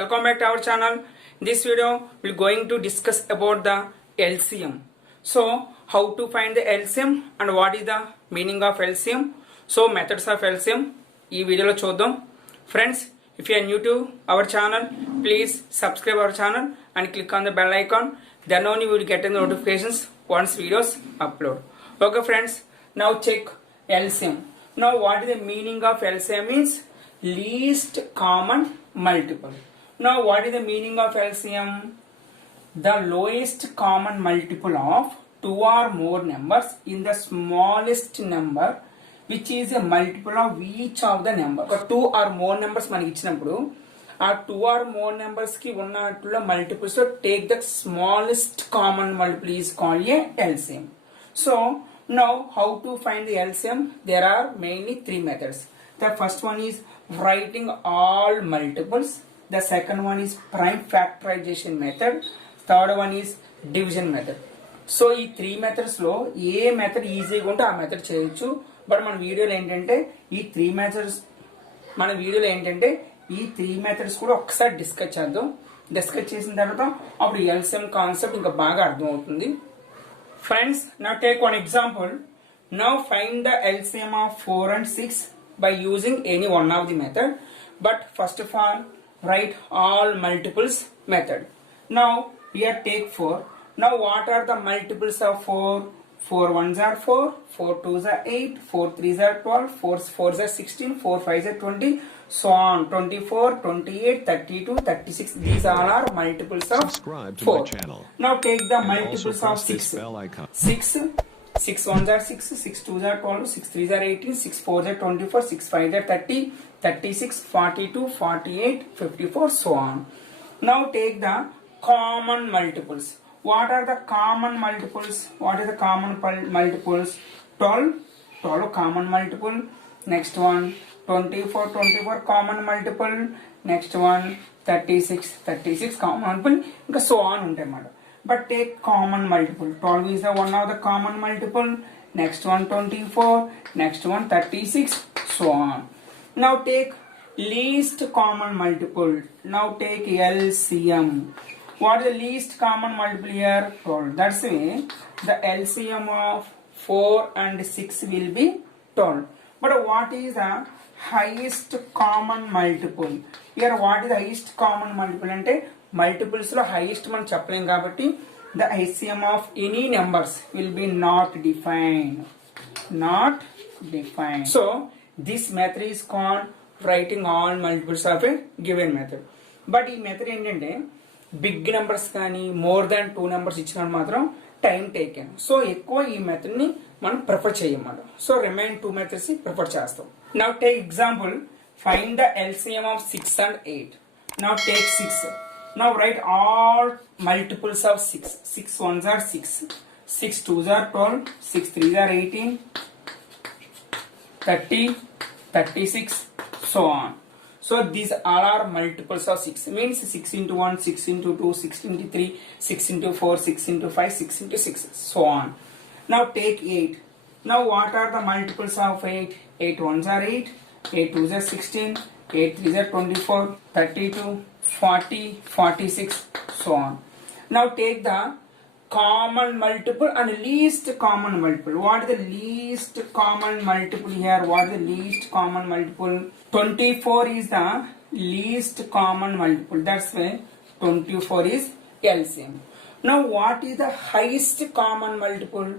Welcome back to our channel. In this video, we're going to discuss about the LCM. So, how to find the LCM and what is the meaning of LCM? So, methods of LCM. ఈ వీడియోలో చూద్దాం. Friends, if you are new to our channel, please subscribe our channel and click on the bell icon. Then only you will get the notifications once videos upload. Okay, friends. Now check LCM. Now, what is the meaning of LCM? Means least common multiple. Now, what is the meaning of LCM? The lowest common multiple of two or more numbers in the smallest number, which is a multiple of each of the number. Two or more numbers మనకి ఇచ్చినప్పుడు ఆ two or more numbers కి ఉన్నట్ల multiples లో take the smallest common multiple is called a LCM. So now how to find the LCM? There are mainly three methods. The first one is writing all multiples. The second one is prime factorization method. Third one is division method. So ఈ three methods లో ఏ method ఈజీగా ఉంటే ఆ method చేయొచ్చు. But మన వీడియోలో ఏంటంటే ఈ త్రీ మెథడ్స్ కూడా ఒకసారి డిస్కస్ చేద్దాం. డిస్కస్ చేసిన తర్వాత అప్పుడు ఎల్సిఎం కాన్సెప్ట్ ఇంకా బాగా అర్థం అవుతుంది. Friends, now take one example. Now find the LCM of 4 and 6 by using any one of the method. But first of all, write all multiples method. Now here take 4. Now what are the multiples of 4? 4 1s are 4, 4 2s are 8, 4 3s are 12, 4 4s are 16, 4 5s are 20, so on 24, 28, 32, 36. These all are multiples of 4. Now take the multiples of 6. 6 1s are 6, 6 2s are 12, 6 3s are 18, 6 4s are 24, 6 5s are 30, 36, 42, 48, 54, so on. Now take the common multiples. What are the common multiples? What is the common multiples? 12 common multiple. Next one 24 common multiple. Next one 36 common multiple. ఇంకా so on ఉంటాయి అన్నమాట. But take common multiple. 12 is the one of the common multiple. Next one 24. Next one 36. So on. Now take least common multiple. Now take LCM. What is the least common multiple here? 12. That's why the LCM of 4 and 6 will be 12. But what is the highest common multiple? Here what is the highest common multiple? అంటే multiples లో highest మనం చెప్పలేం కాబట్టి the LCM of any numbers will be not defined. So this method is called writing all multiples of a given method. But ఈ method ఏంటంటే big numbers కానీ more than 2 numbers ఇచ్చినప్పుడు మాత్రం టైం టేకెన్. సో ఎక్కువ ఈ method ని మనం prefer చేయమన్నమాట. సో రిమైన్ 2 మెథడ్స్ ప్రిఫర్ చేస్తాం. Now take example. Find the LCM of 6 and 8. Now take 6. Now write all multiples of 6. 6 1s are 6, 6 2s are 12, 6 3s are 18, 30, 36, so on. So these all are multiples of 6. Means 6 into 1, 6 into 2, 6 into 3, 6 into 4, 6 into 5, 6 into 6, so on. Now take 8. Now what are the multiples of 8? 8 1s are 8, 8 2s are 16, 8 3s are 24, 32, 40, 46, so on. Now take the common multiple and least common multiple. What is the least common multiple here? What is the least common multiple? 24 is the least common multiple. That's why 24 is LCM. Now what is the highest common multiple?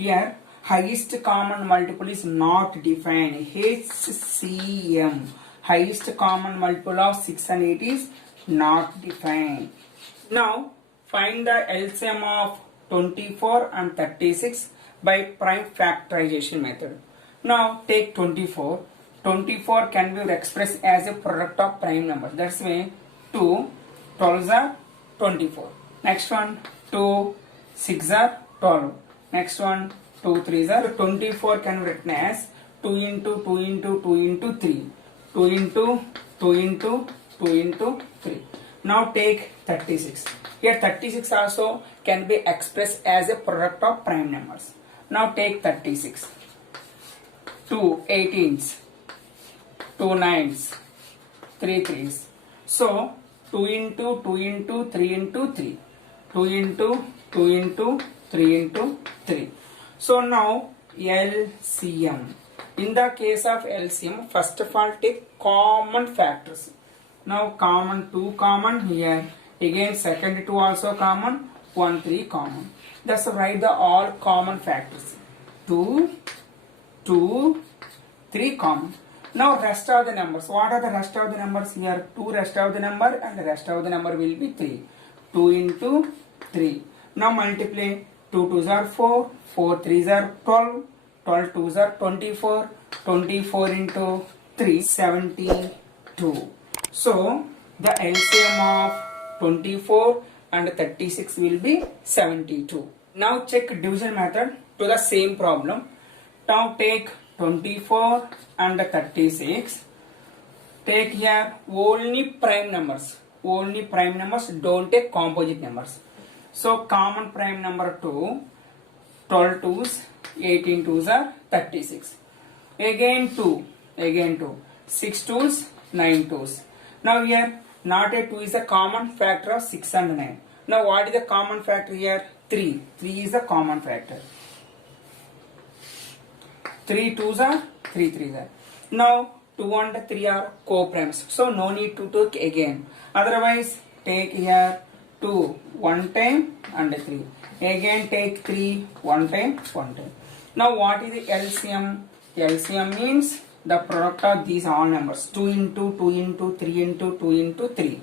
Here highest common multiple is not defined. HCM. Highest common multiple of 6 and 8 is not defined. Now find the LCM of 24 and 36 by prime factorization method. Now take 24. 24 can be expressed as a product of prime numbers. That's why 2 12s are 24. Next one 2 6s are 12. Next one 2 3s are 24 can be written as 2 into 2 into 2 into 3. 2 into 2 into 2 into 3. Now take 36. Here 36 also can be expressed as a product of prime numbers. Now take 36. 2 18s, 2 9s, 3 3s. So 2 into 2 into 3 into 3. 2 into 2 into 3 into 3. So now LCM. In the case of LCM, first of all take common factors. Now common 2 common here. Again second 2 also common. 1 3 common. That's write the all common factors. 2, 2, 3 common. Now rest of the numbers. What are the rest of the numbers here? 2 rest of the number and the rest of the number will be 3. 2 into 3. Now multiply. 2 2s are 4. 4 3s are 12. 12 2s are 24. 24 into 3 72. So the LCM of 24 and 36 will be 72. Now check division method to the same problem. Now take 24 and 36. Take here only prime numbers. Only prime numbers, don't take composite numbers. So common prime number 2, 12 2s, 18 2s are 36. Again 2, 6 2s, 9 2s. Now here not a 2 is a common factor of 6 and 9. Now what is the common factor here? 3. 3 is the common factor. 3 2s are 3 3s are. Now 2 and 3 are co-primes. So no need to take again. Otherwise take here 2 one time and 3. Again take 3 one time. Now what is the LCM? LCM means the product of these all numbers. 2 into 2 into 3 into 2 into 3.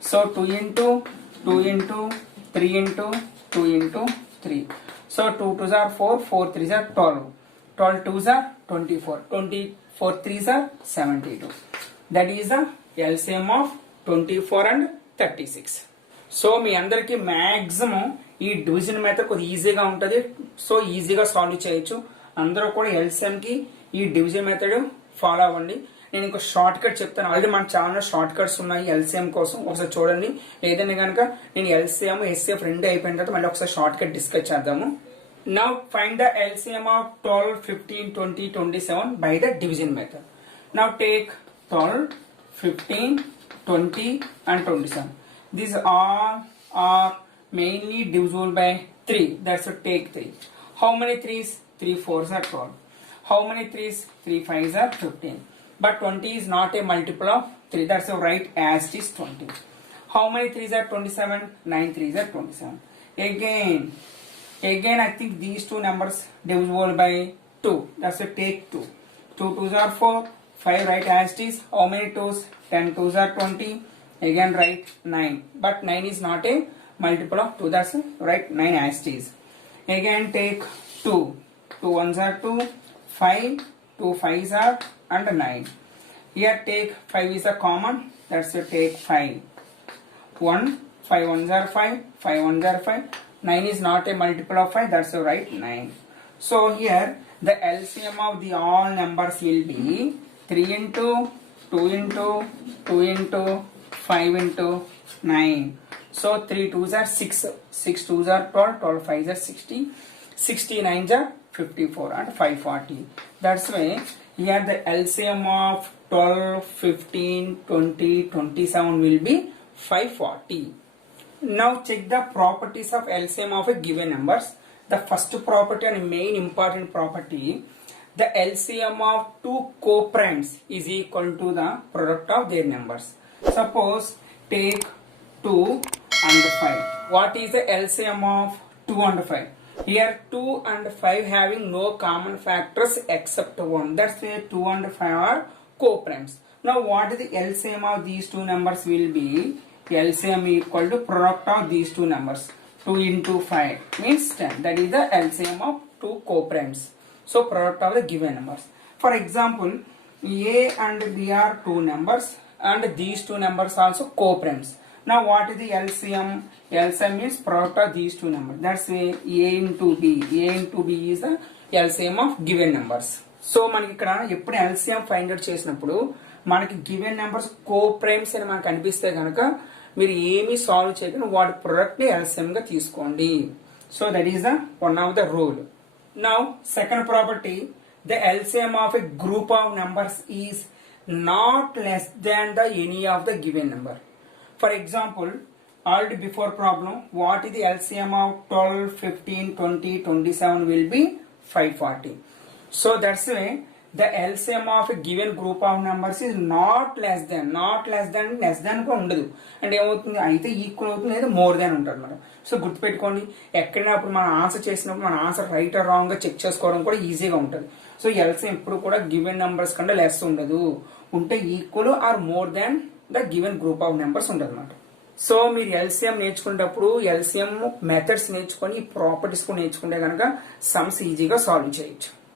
So 2 into 2 into 3 into 2 into 3. So 2 2s are 4, 4 3s are 12. 12 2s are 24. 24 3s are 72. That is the LCM of 24 and 36. So మీ అందరికీ maximum ఈ division method కొద్దిగా ఈజీగా ఉంటుంది. So ఈజీగా solve చేయొచ్చు. అందరూ కూడా LCM కి ఈ డివిజన్ మెథడ్ ఫాలో అవ్వండి. నేను ఇంకో షార్ట్ కట్ చెప్తాను. ఆల్రెడీ మన ఛానల్లో షార్ట్ కట్స్ ఉన్నాయి ఎల్సిఎం కోసం, ఒకసారి చూడండి. లేదంటే కనుక నేను ఎల్సిఎం ఎస్సిఎఫ్ రెండు అయిపోయిన తర్వాత మళ్ళీ ఒకసారి షార్ట్ కట్ డిస్కస్ చేద్దాము. Now find the LCM of 12, 15, 20, 27 by the division method. Now take 12, 15, 20 and 27. These all are mainly divisible by 3. That's a take 3. How many 3s? 3 4s are 12. How many 3s? 3 5s are 15. But 20 is not a multiple of 3. That's a right as it is 20. How many 3s are 27? 9 3s are 27. Again I think these two numbers divisible by 2. That's a take 2. 2 2s are 4. 5 right as it is. How many 2s? 10 2s are 20. Again write 9. But 9 is not a multiple of 2. That's right 9 as it is. Again take 2. 2 1s are 2. 5. 2 5s are and 9. Here take 5 is a common. That's a take 5. 1. 5 1s are 5. 5 1s are 5. 9 is not a multiple of 5. That's a right 9. So here the LCM of the all numbers will be 3 into 2 into 2 into 5 into 9. So 3 2s are 6. 6 2s are 12. 12 5s are 60. 60 9s are 54 and 540. That's why here the LCM of 12, 15, 20, 27 will be 540. Now check the properties of LCM of a given numbers. The first property and main important property, the LCM of two co-primes is equal to the product of their numbers. Suppose take 2 and 5. What is the LCM of 2 and 5? Here 2 and 5 having no common factors except 1. That's why 2 and 5 are co-primes. Now what is the LCM of these two numbers will be? LCM equal to product of these two numbers. 2 into 5 means 10. That is the LCM of two co-primes. So product of the given numbers. For example, A and B are two numbers and these two numbers also co-primes. Now what is the LCM? LCM is product of these two numbers. That's why A into B. A into B is the LCM of given numbers. So మనకి ఇక్కడ ఎప్పుడు LCM find out చేసినప్పుడు మనకి given numbers co primes అని మనకు అనిపిస్తే కనుక మీరు ఏమీ సాల్వ్ చేయకుండా వాటి ప్రొడక్ట్ ని LCM గా తీసుకోండి. So that is the one of the rule. Now second property, the LCM of a group of numbers is not less than the any of the given number. For example already before problem, what is the LCM of 12, 15, 20, 27 will be 540. So that's why the LCM of a given group of numbers is not less than గా ఉండదు. అంటే ఏమవుతుంది, అయితే equal అవుతుంది లేదా more than ఉంటుంది అనమాట. So గుర్తుపెట్టుకోండి, ఎక్కడైనా అప్పుడు మనం ఆన్సర్ చేసినప్పుడు మన ఆన్సర్ రైట్ ఆర్ రాంగ్ గా చెక్ చేసుకోవడం కూడా ఈజీగా ఉంటుంది. సో ఎల్సిఎం ఎప్పుడు కూడా గివెన్ నెంబర్స్ కంటే లెస్ ఉండదు, ఉంటే equal or more than the given group of numbers ఉంటుంది అనమాట. సో మీరు ఎల్సిఎం నేర్చుకునేటప్పుడు ఎల్సిఎం మెథడ్స్ నేర్చుకొని ప్రాపర్టీస్ కూడా నేర్చుకుంటే కనుక సమ్స్ ఈజీగా సాల్వ్ చేయొచ్చు.